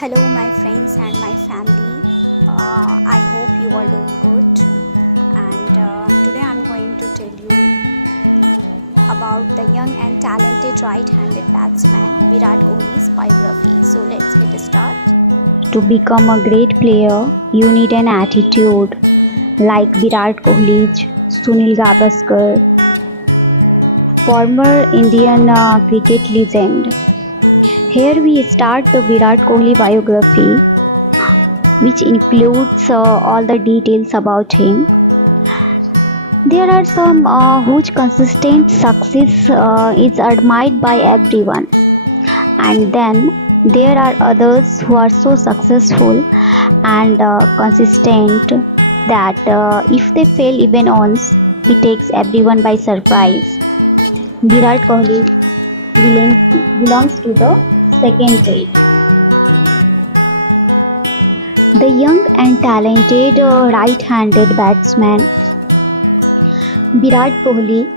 Hello, my friends and my family. I hope you are doing good. And today I'm going to tell you about the young and talented right-handed batsman Virat Kohli's biography. So let's get started. To become a great player, you need an attitude like Virat Kohli, Sunil Gavaskar, former Indian cricket legend. Here we start the Virat Kohli biography, which includes all the details about him. There are some whose consistent success is admired by everyone, and then there are others who are so successful and consistent that if they fail even once, it takes everyone by surprise. Virat Kohli belongs to the second grade. The young and talented right-handed batsman Virat Kohli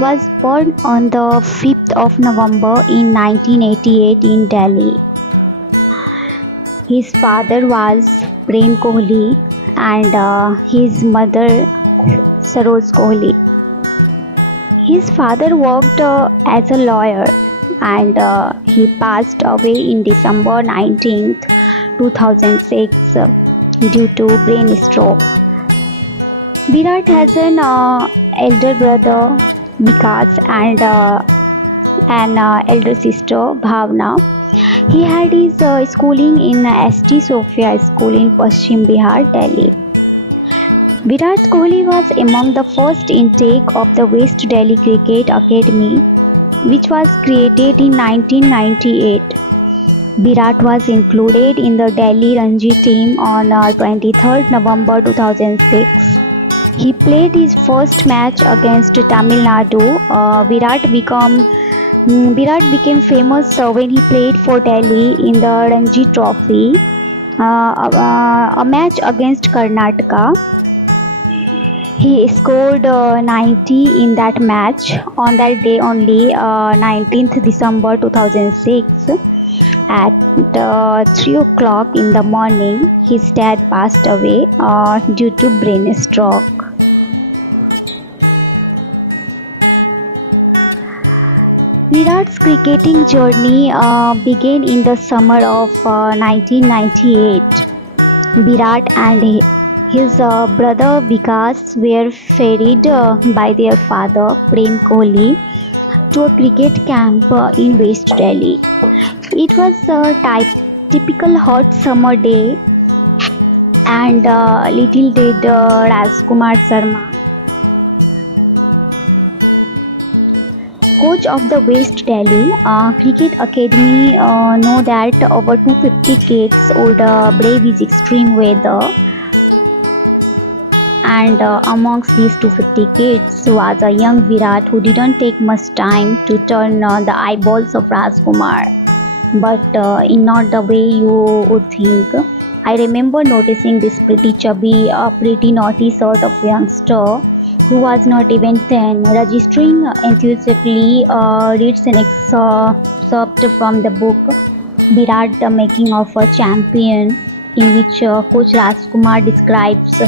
was born on the 5th of November in 1988 in Delhi. His father was Prem Kohli and his mother Saroj Kohli. His father worked as a lawyer and he passed away in December 19th, 2006 due to brain stroke. Virat has an elder brother Vikas and an elder sister Bhavna. He had his schooling in ST Sophia School in Paschim Bihar, Delhi. Virat Kohli was among the first intake of the West Delhi Cricket Academy, which was created in 1998. Virat was included in the Delhi Ranji team on 23rd November 2006. He played his first match against Tamil Nadu. Virat became famous when he played for Delhi in the Ranji Trophy, a match against Karnataka. He scored 90 in that match. On that day only, 19th December 2006, at 3 o'clock in the morning, his dad passed away due to brain stroke. Virat's cricketing journey began in the summer of 1998. Virat and his brother Vikas were ferried by their father Prem Kohli to a cricket camp in West Delhi. It was a typical hot summer day, and little did Rajkumar Sharma, coach of the West Delhi Cricket Academy, know that over 250 kids would brave his extreme weather. And amongst these 250 kids was a young Virat who didn't take much time to turn the eyeballs of Rajkumar, but in not the way you would think. I remember noticing this pretty chubby, pretty naughty sort of youngster who was not even 10, registering enthusiastically reads an excerpt from the book Virat, the Making of a Champion, in which Coach Rajkumar describes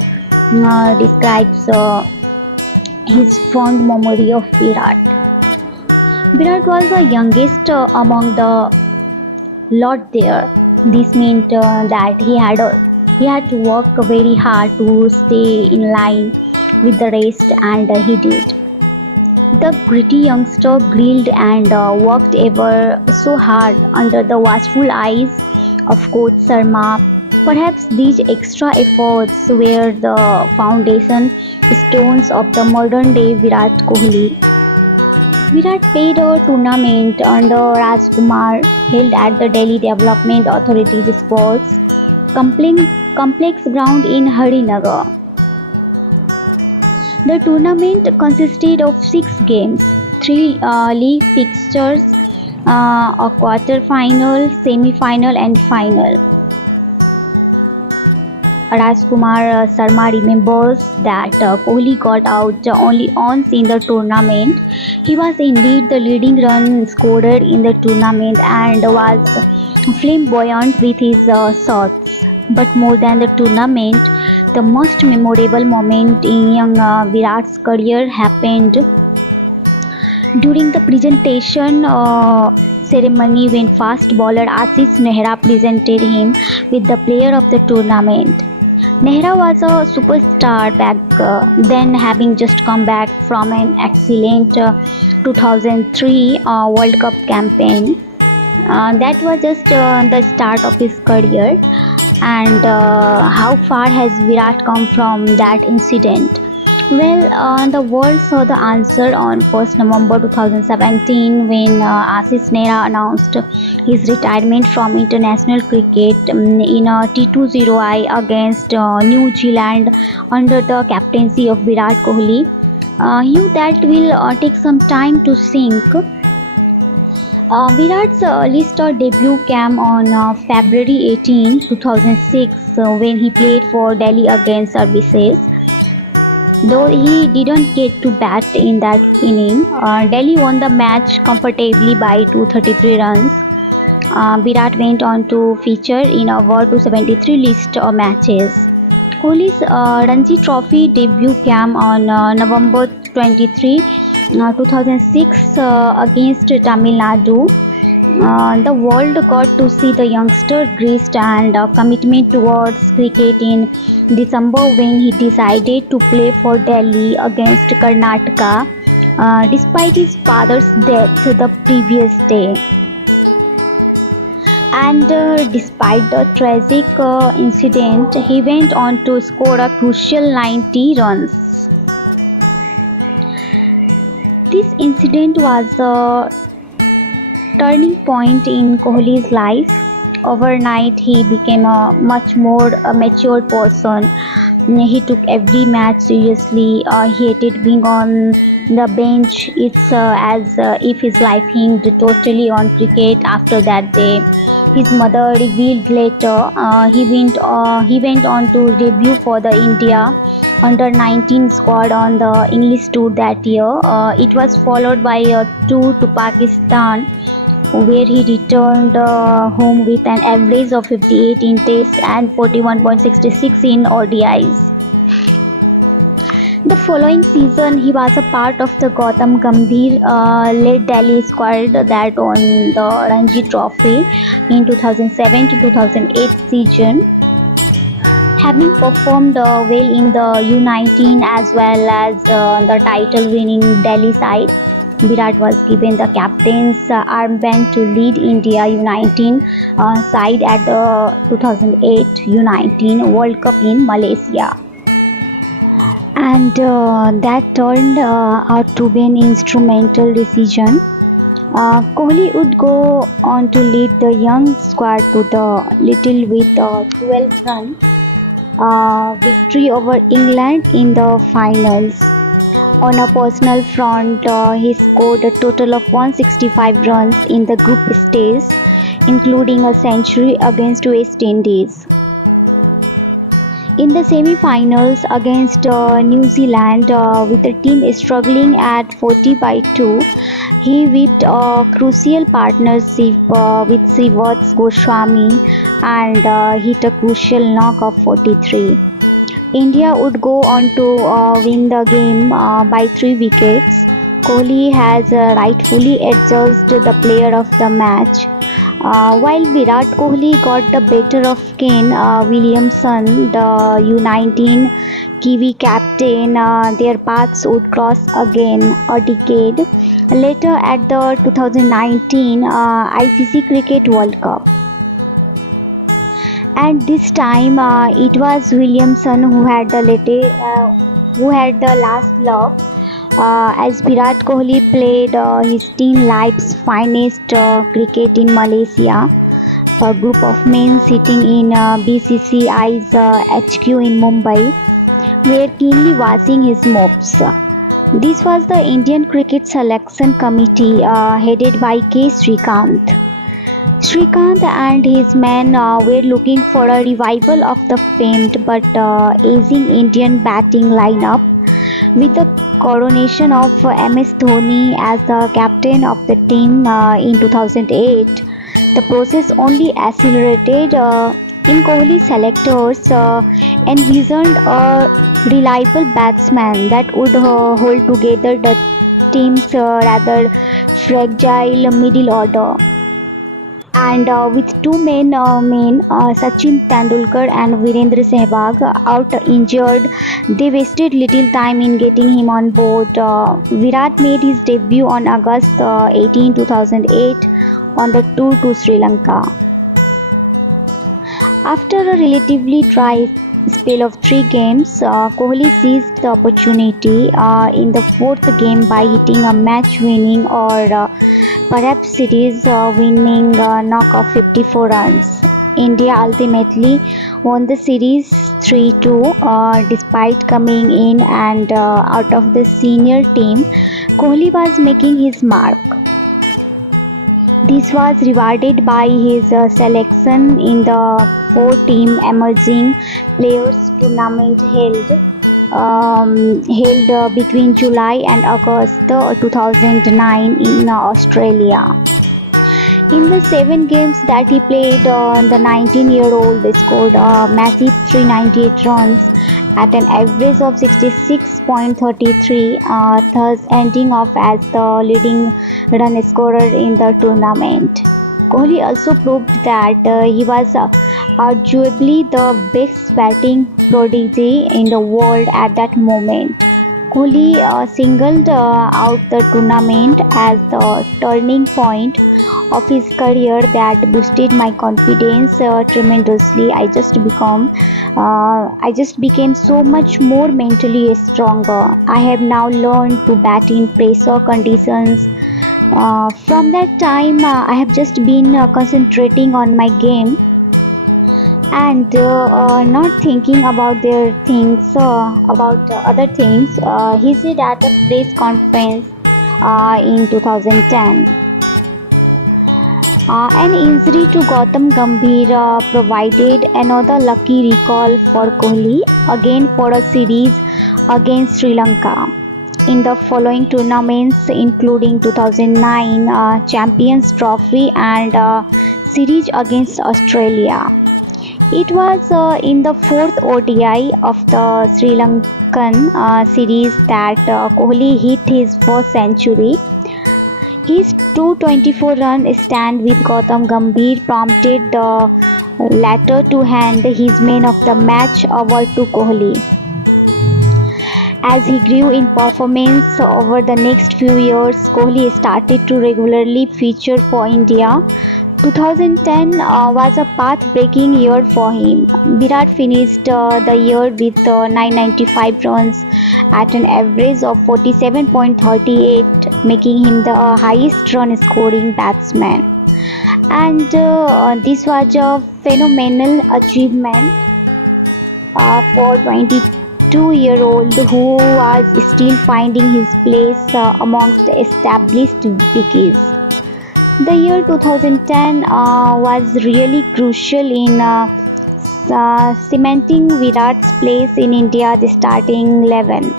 his fond memory of Virat. Virat was the youngest among the lot there. This meant that he had to work very hard to stay in line with the rest, and he did. The gritty youngster grilled and worked ever so hard under the watchful eyes of Coach Sharma. Perhaps these extra efforts were the foundation stones of the modern day Virat Kohli. Virat played a tournament under Rajkumar held at the Delhi Development Authority's Sports Complex ground in Harinagar. The tournament consisted of 6 games, 3 league fixtures, a quarter-final, semi-final and final. Rajkumar Sharma remembers that Kohli got out only once in the tournament. He was indeed the leading run scorer in the tournament and was flamboyant with his shots. But more than the tournament, the most memorable moment in young Virat's career happened during the presentation ceremony when fast bowler Ashish Nehra presented him with the player of the tournament. Nehra was a superstar back then, having just come back from an excellent 2003 World Cup campaign. That was just the start of his career. And how far has Virat come from that incident? Well, the world saw the answer on 1st November 2017 when Ashish Nehra announced his retirement from international cricket in a T20I against New Zealand under the captaincy of Virat Kohli. That will take some time to sink. Virat's list debut came on February 18, 2006 when he played for Delhi against Services. Though he didn't get to bat in that inning, Delhi won the match comfortably by 233 runs. Virat went on to feature in over 273 list of matches. Kohli's Ranji Trophy debut came on November 23, 2006 against Tamil Nadu. The world got to see the youngster graced and commitment towards cricket in December when he decided to play for Delhi against Karnataka despite his father's death the previous day. And despite the tragic incident, he went on to score a crucial 90 runs. This incident was a turning point in Kohli's life. Overnight, he became a much more mature person. He took every match seriously. He hated being on the bench. It's as if his life hinged totally on cricket after that day. His mother revealed later he went on to debut for the India under 19 squad on the English tour that year. It was followed by a tour to Pakistan where he returned home with an average of 58 in Tests and 41.66 in ODIs. The following season, he was a part of the Gautam Gambhir led Delhi squad that won the Ranji Trophy in 2007 to 2008 season. Having performed well in the U19 as well as the title-winning Delhi side, Virat was given the captain's armband to lead India U19 side at the 2008 U19 World Cup in Malaysia. And that turned out to be an instrumental decision. Kohli would go on to lead the young squad to the little with a 12-run victory over England in the finals. On a personal front, he scored a total of 165 runs in the group stage, including a century against West Indies. In the semi-finals against New Zealand, with the team struggling at 40 by 2, he whipped a crucial partnership with Srivatsa Goswami and hit a crucial knock of 43. India would go on to win the game by 3 wickets. Kohli has rightfully adjudged the player of the match. While Virat Kohli got the better of Kane Williamson, the U19 Kiwi captain, their paths would cross again a decade later at the 2019 ICC Cricket World Cup. And this time it was Williamson who had the last laugh as Virat Kohli played his teen life's finest cricket in Malaysia. A group of men sitting in BCCI's HQ in Mumbai were keenly watching his moves. This was the Indian Cricket Selection Committee headed by K. Srikanth. Srikanth and his men were looking for a revival of the famed but aging Indian batting lineup. With the coronation of MS Dhoni as the captain of the team in 2008, The process only accelerated in Kohli selectors envisioned a reliable batsman that would hold together the team's rather fragile middle order. And with two Sachin Tendulkar and Virendra Sehwag out injured, they wasted little time in getting him on board. Virat made his debut on August 18, 2008 on the tour to Sri Lanka. After a relatively dry spell of three games, Kohli seized the opportunity in the fourth game by hitting a match-winning or perhaps series-winning knock of 54 runs. India ultimately won the series 3-2 despite coming in and out of the senior team. Kohli was making his mark. This was rewarded by his selection in the four-team emerging players tournament held between July and August 2009 in Australia. In the seven games that he played, the 19-year-old scored a massive 398 runs at an average of 66.33, thus ending off as the leading run scorer in the tournament. Kohli also proved that he was arguably the best batting prodigy in the world at that moment. Kohli singled out the tournament as the turning point of his career that boosted my confidence tremendously. I just became so much more mentally stronger. I have now learned to bat in pressure conditions. From that time, I have just been concentrating on my game and not thinking about their things about other things, he said at a press conference in 2010. An injury to Gautam Gambhir provided another lucky recall for Kohli, again for a series against Sri Lanka. In the following tournaments, including 2009 Champions Trophy and series against Australia. It was in the fourth ODI of the Sri Lankan series that Kohli hit his first century. His 224-run stand with Gautam Gambhir prompted the latter to hand his man of the match award to Kohli. As he grew in performance over the next few years, Kohli started to regularly feature for India. 2010 was a path-breaking year for him. Virat finished the year with 995 runs at an average of 47.38, making him the highest run-scoring batsman. And this was a phenomenal achievement for 22-year-old who was still finding his place amongst established biggies. The year 2010 was really crucial in cementing Virat's place in India's starting 11.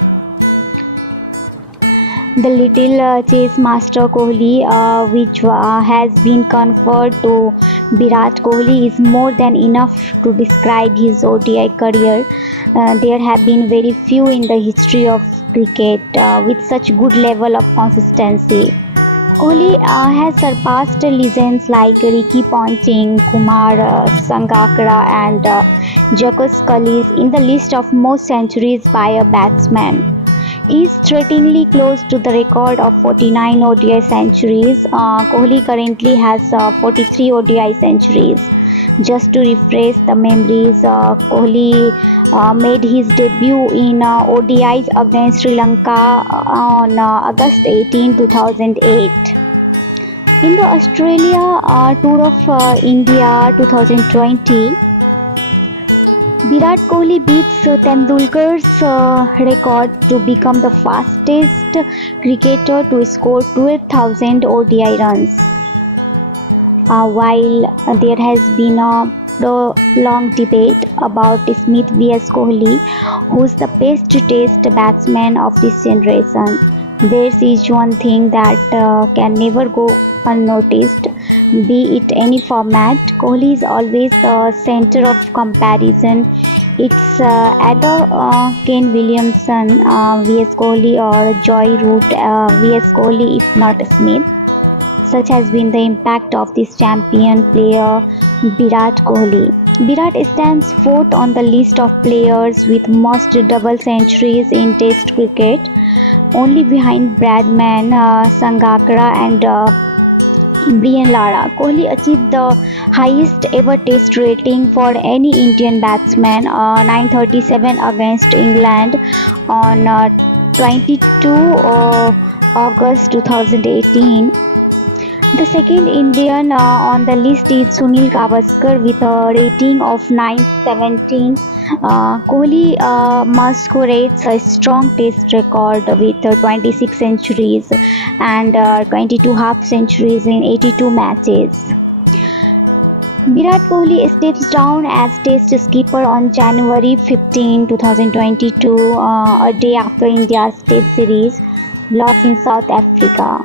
The little chess master Kohli, which has been conferred to Virat Kohli, is more than enough to describe his ODI career. There have been very few in the history of cricket with such good level of consistency. Kohli has surpassed legends like Ricky Ponting, Kumar Sangakkara and Jacques Kallis in the list of most centuries by a batsman. He is threateningly close to the record of 49 ODI centuries. Kohli currently has 43 ODI centuries. Just to refresh the memories, Kohli made his debut in ODIs against Sri Lanka on August 18, 2008. In the Australia Tour of India 2020, Virat Kohli beats Tendulkar's record to become the fastest cricketer to score 12,000 ODI runs. While there has been a prolonged debate about Smith vs Kohli, who's the best test batsman of this generation, there is one thing that can never go unnoticed. Be it any format, Kohli is always the center of comparison. It's either Kane Williamson vs Kohli or Joy Root vs Kohli, if not Smith. Such has been the impact of this champion player Virat Kohli. Virat stands fourth on the list of players with most double centuries in Test cricket, only behind Bradman, Sangakkara, and Brian Lara. Kohli achieved the highest ever Test rating for any Indian batsman, 937 against England on 22 August 2018. The second Indian on the list is Sunil Gavaskar with a rating of 917. Kohli masquerades a strong test record with 26 centuries and 22 half centuries in 82 matches. Virat Kohli steps down as Test skipper on January 15, 2022, a day after India's Test series loss in South Africa.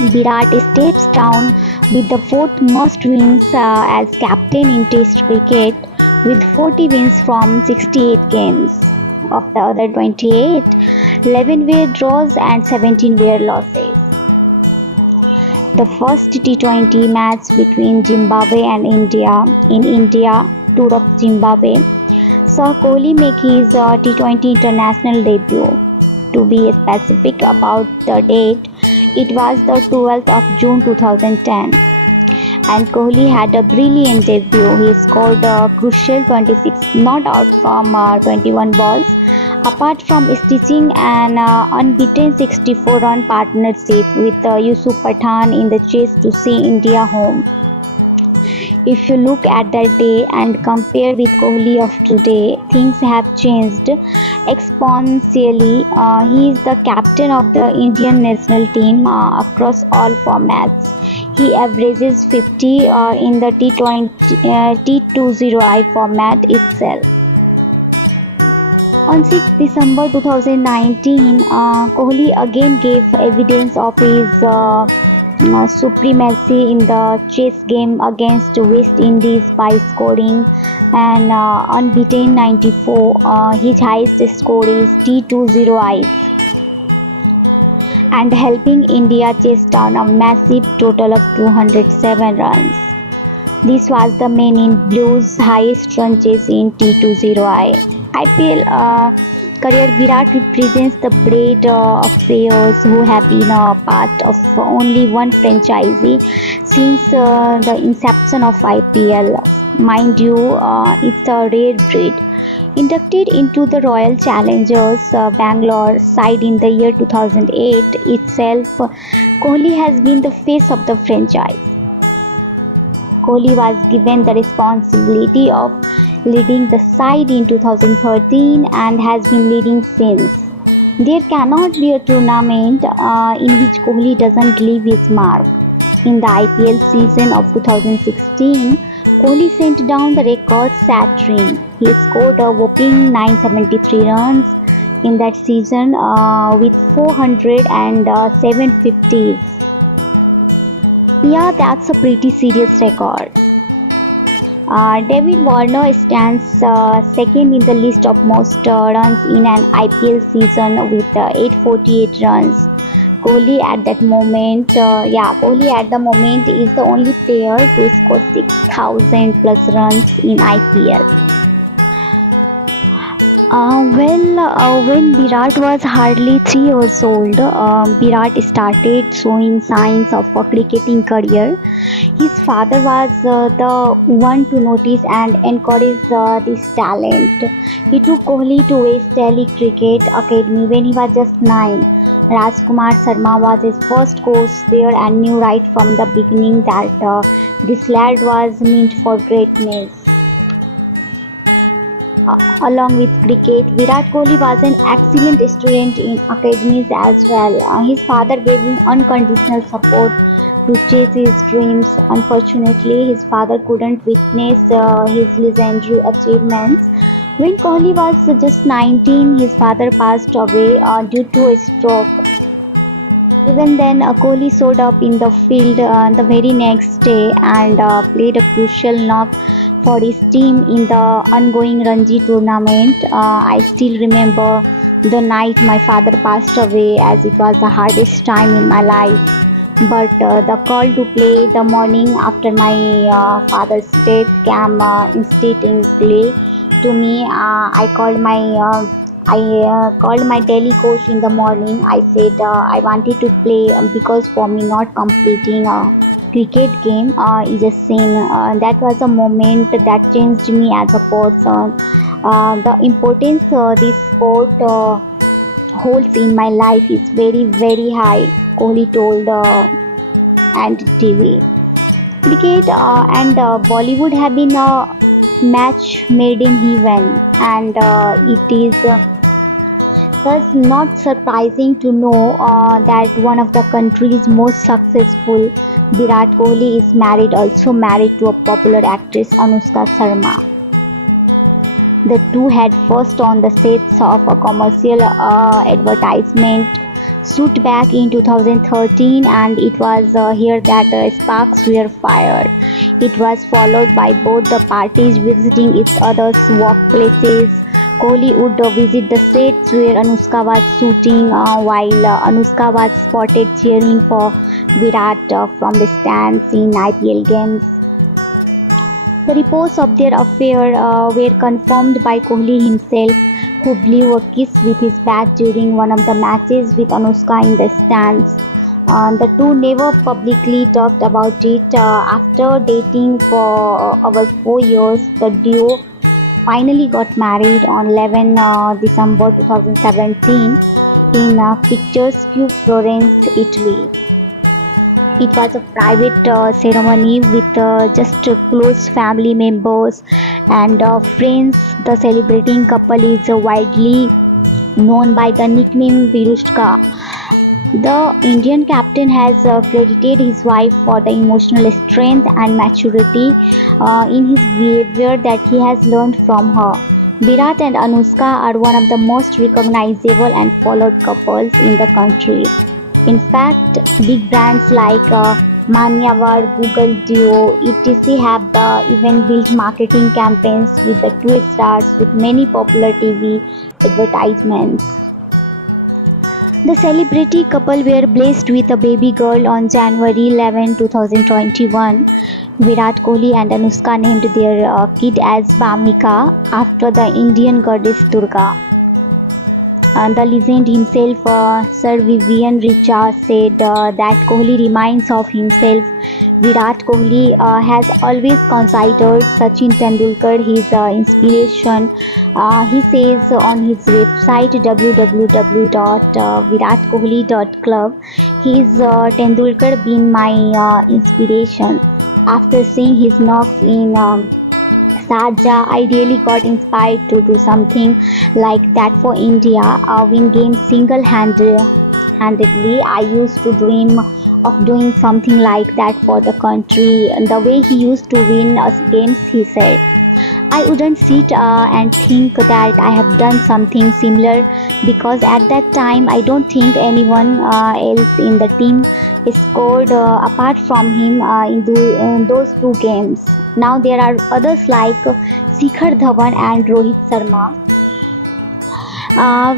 Virat steps down with the fourth most wins as captain in Test cricket with 40 wins from 68 games. Of the other 28, 11 were draws and 17 were losses. The first T20 match between Zimbabwe and India in India Tour of Zimbabwe saw Kohli make his T20 international debut. To be specific about the date, it was the 12th of June 2010, and Kohli had a brilliant debut. He scored a crucial 26 not out from 21 balls, apart from stitching an unbeaten 64-run partnership with Yusuf Pathan in the chase to see India home. If you look at that day and compare with Kohli of today, things have changed exponentially. He is the captain of the Indian national team across all formats. He averages 50 in the T20I format itself. On 6th December 2019, Kohli again gave evidence of his supremacy in the chase game against West Indies by scoring an unbeaten 94. His highest score is T20I and helping India chase down a massive total of 207 runs. This was the Men in Blue's highest run chase in T20I. IPL career, Virat represents the breed of players who have been a part of only one franchise since the inception of IPL. Mind you, it's a rare breed. Inducted into the Royal Challengers Bangalore side in the year 2008 itself, Kohli has been the face of the franchise. Kohli was given the responsibility of leading the side in 2013 and has been leading since. There cannot be a tournament in which Kohli doesn't leave his mark. In the IPL season of 2016, Kohli sent down the record-shattering. He scored a whopping 973 runs in that season with 400 and 750s. Yeah, that's a pretty serious record. David Warner stands second in the list of most runs in an IPL season with 848 runs. Kohli at the moment is the only player to score 6,000 plus runs in IPL. When Virat was hardly 3 years old, Virat started showing signs of a cricketing career. His father was the one to notice and encourage this talent. He took Kohli to West Delhi Cricket Academy when he was just 9. Rajkumar Sharma was his first coach there and knew right from the beginning that this lad was meant for greatness. Along with cricket, Virat Kohli was an excellent student in academies as well. His father gave him unconditional support to chase his dreams. Unfortunately, his father couldn't witness his legendary achievements. When Kohli was just 19, his father passed away due to a stroke. Even then, Kohli showed up in the field the very next day and played a crucial knock for his team in the ongoing Ranji tournament. I still remember the night my father passed away, as it was the hardest time in my life. But the call to play the morning after my father's death came instantly to me. I called my daily coach in the morning. I said I wanted to play because for me not completing a cricket game is a sin. That was a moment that changed me as a person. The importance this sport holds in my life is very very high. Kohli told and TV. Cricket and Bollywood have been a match made in heaven, and it is thus not surprising to know that one of the country's most successful, Virat Kohli, is also married to a popular actress, Anushka Sharma. The two had first on the sets of a commercial advertisement shoot back in 2013, and it was here that sparks were fired. It was followed by both the parties visiting each other's workplaces. Kohli would visit the sets where Anushka was shooting, while Anushka was spotted cheering for Virat from the stands in IPL games. The reports of their affair were confirmed by Kohli himself, who blew a kiss with his bat during one of the matches with Anushka in the stands. The two never publicly talked about it. After dating for over 4 years, the duo finally got married on 11 December 2017 in picturesque Florence, Italy. It was a private ceremony with just close family members and friends. The celebrating couple is widely known by the nickname Virushka. The Indian captain has credited his wife for the emotional strength and maturity in his behavior that he has learned from her. Virat and Anushka are one of the most recognizable and followed couples in the country. In fact, big brands like Manyavar, Google Duo, etc. have even built marketing campaigns with the two stars with many popular TV advertisements. The celebrity couple were blessed with a baby girl on January 11, 2021. Virat Kohli and Anushka named their kid as Bhamika after the Indian goddess Durga. The legend himself, Sir Vivian Richa, said that Kohli reminds of himself. Virat Kohli has always considered Sachin Tendulkar his inspiration. He says on his website www.viratkohli.club, "His Tendulkar been my inspiration. After seeing his knocks in Sharjah, I really got inspired to do something like that for India. Win games single-handedly. I used to dream of doing something like that for the country. The way he used to win us games, he said. I wouldn't sit and think that I have done something similar because at that time I don't think anyone else in the team scored apart from him in those two games. Now there are others like Shikhar Dhawan and Rohit Sharma. Uh,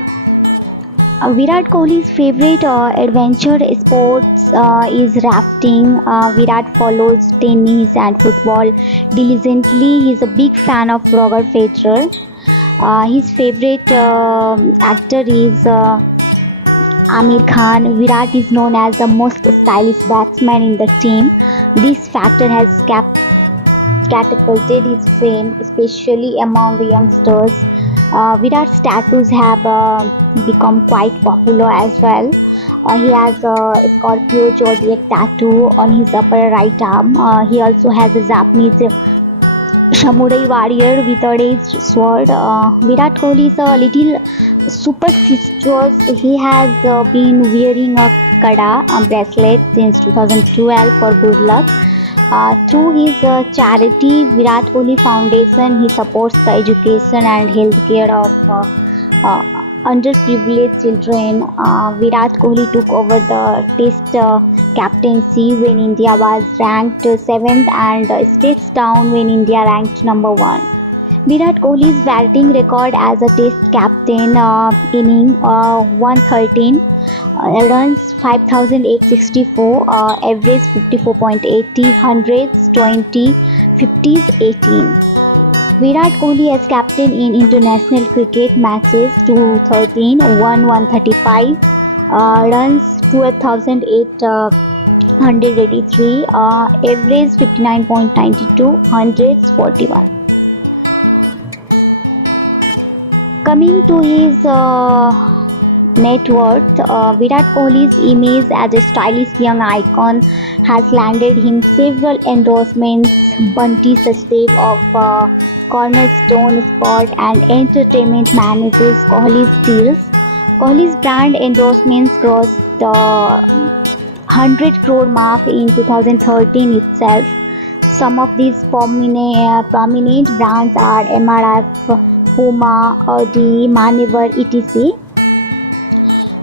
Virat Kohli's favorite adventure sports is rafting. Virat follows tennis and football diligently. He's a big fan of Roger Federer. His favorite actor is Amir Khan. Virat is known as the most stylish batsman in the team. This factor has catapulted his fame, especially among the youngsters. Virat's tattoos have become quite popular as well. He has a Scorpio zodiac tattoo on his upper right arm. He also has a Japanese samurai warrior with a raised sword. Virat Kohli is a little superstitious. He has been wearing a kada bracelet since 2012 for good luck. Through his charity Virat Kohli Foundation, he supports the education and healthcare of underprivileged children. Virat Kohli took over the Test captaincy when India was ranked 7th and steps down when India ranked number 1. Virat Kohli's batting record as a Test captain inning 113 runs 5,864, average 54.80, hundreds 20, 50s 18. Virat Kohli as captain in international cricket matches 213, won 135, runs 12,883, average 59.92, hundreds 41. Coming to his net worth, Virat Kohli's image as a stylish young icon has landed him several endorsements, Bunty Sachdeva of Cornerstone Sport and Entertainment manages Kohli's deals. Kohli's brand endorsements crossed the 100 crore mark in 2013 itself. Some of these prominent brands are MRF, Puma, Audi, Maneuver, etc.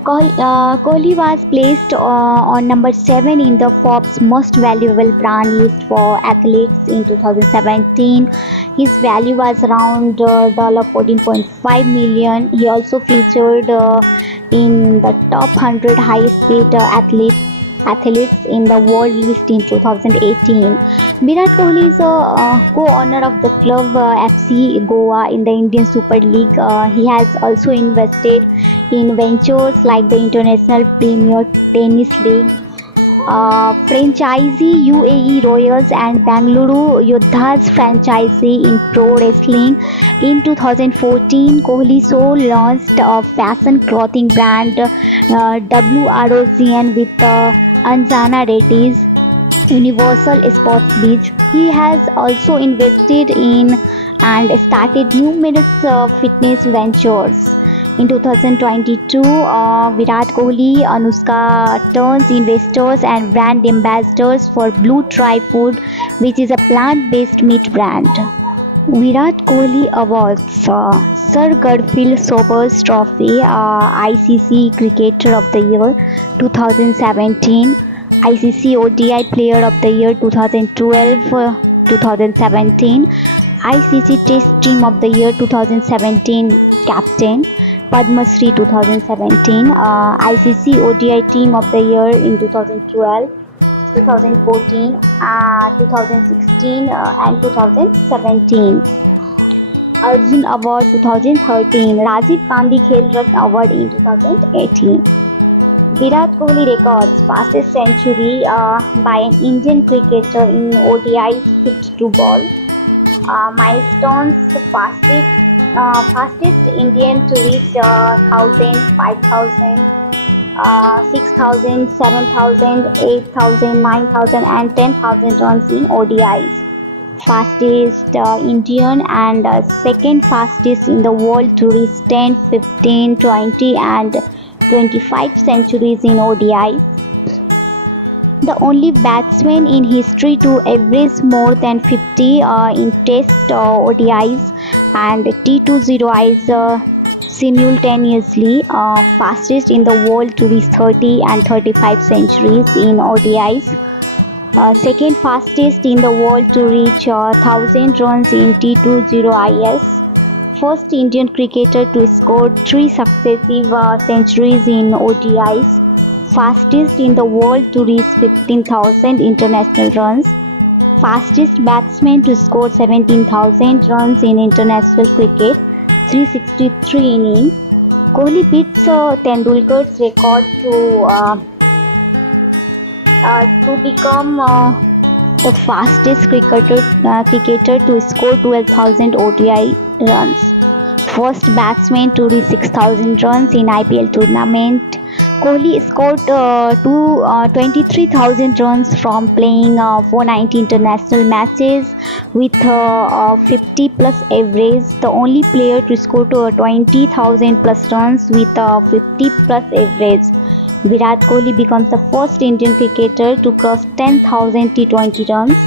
Kohli was placed on number 7 in the Forbes Most Valuable Brand list for athletes in 2017. His value was around $14.5 million. He also featured in the top 100 high-speed athletes in the world list in 2018. Virat Kohli is a co-owner of the club FC Goa in the Indian Super League. He has also invested in ventures like the International Premier Tennis League, franchisee UAE Royals and Bangalore Yoddhas franchisee in pro wrestling. In 2014, Kohli so launched a fashion clothing brand WROZN with Anjana Reddy's Universal Sports Beach. He has also invested in and started numerous fitness ventures. In 2022, Virat Kohli, Anushka turns investors and brand ambassadors for Blue Try Food, which is a plant-based meat brand. Virat Kohli Awards, Sir Garfield Sobers Trophy, ICC Cricketer of the Year 2017, ICC ODI Player of the Year 2012-2017, ICC Test Team of the Year 2017 Captain, Padma Shri 2017, ICC ODI Team of the Year in 2012, 2014, 2016 and 2017. Arjun Award 2013, Rajiv Gandhi Khel Ratna Award in 2018. Virat Kohli records fastest century by an Indian cricketer in ODIs 52 ball. Milestones fastest Indian to reach 1,000, 5,000, 6,000, 7,000, 8,000, 9,000 and 10,000 runs in ODIs. Fastest Indian and second fastest in the world to reach 10, 15, 20 and 25 centuries in ODIs. The only batsman in history to average more than 50 in Test ODIs and T20Is simultaneously. Fastest in the world to reach 30 and 35 centuries in ODIs. Second fastest in the world to reach 1,000 runs in T20Is. First Indian cricketer to score 3 successive centuries in ODIs. Fastest in the world to reach 15,000 international runs. Fastest batsman to score 17,000 runs in international cricket, 363 innings. Kohli beats Tendulkar's record to become the fastest cricketer to score 12,000 ODI runs. First batsman to reach 6,000 runs in IPL tournament. Kohli scored 23,000 runs from playing 490 international matches with 50 plus average. The only player to score 20,000 plus runs with 50 plus average. Virat Kohli becomes the first Indian cricketer to cross 10,000 T20 runs.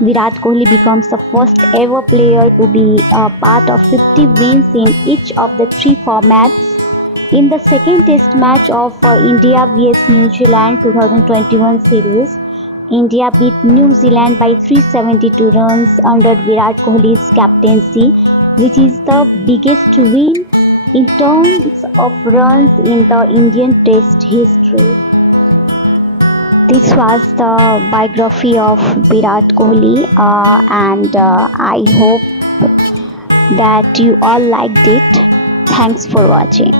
Virat Kohli becomes the first ever player to be part of 50 wins in each of the 3 formats. In the second test match of India vs New Zealand 2021 series, India beat New Zealand by 372 runs under Virat Kohli's captaincy, which is the biggest win in terms of runs in the Indian Test history. This was the biography of Virat Kohli, and I hope that you all liked it. Thanks for watching.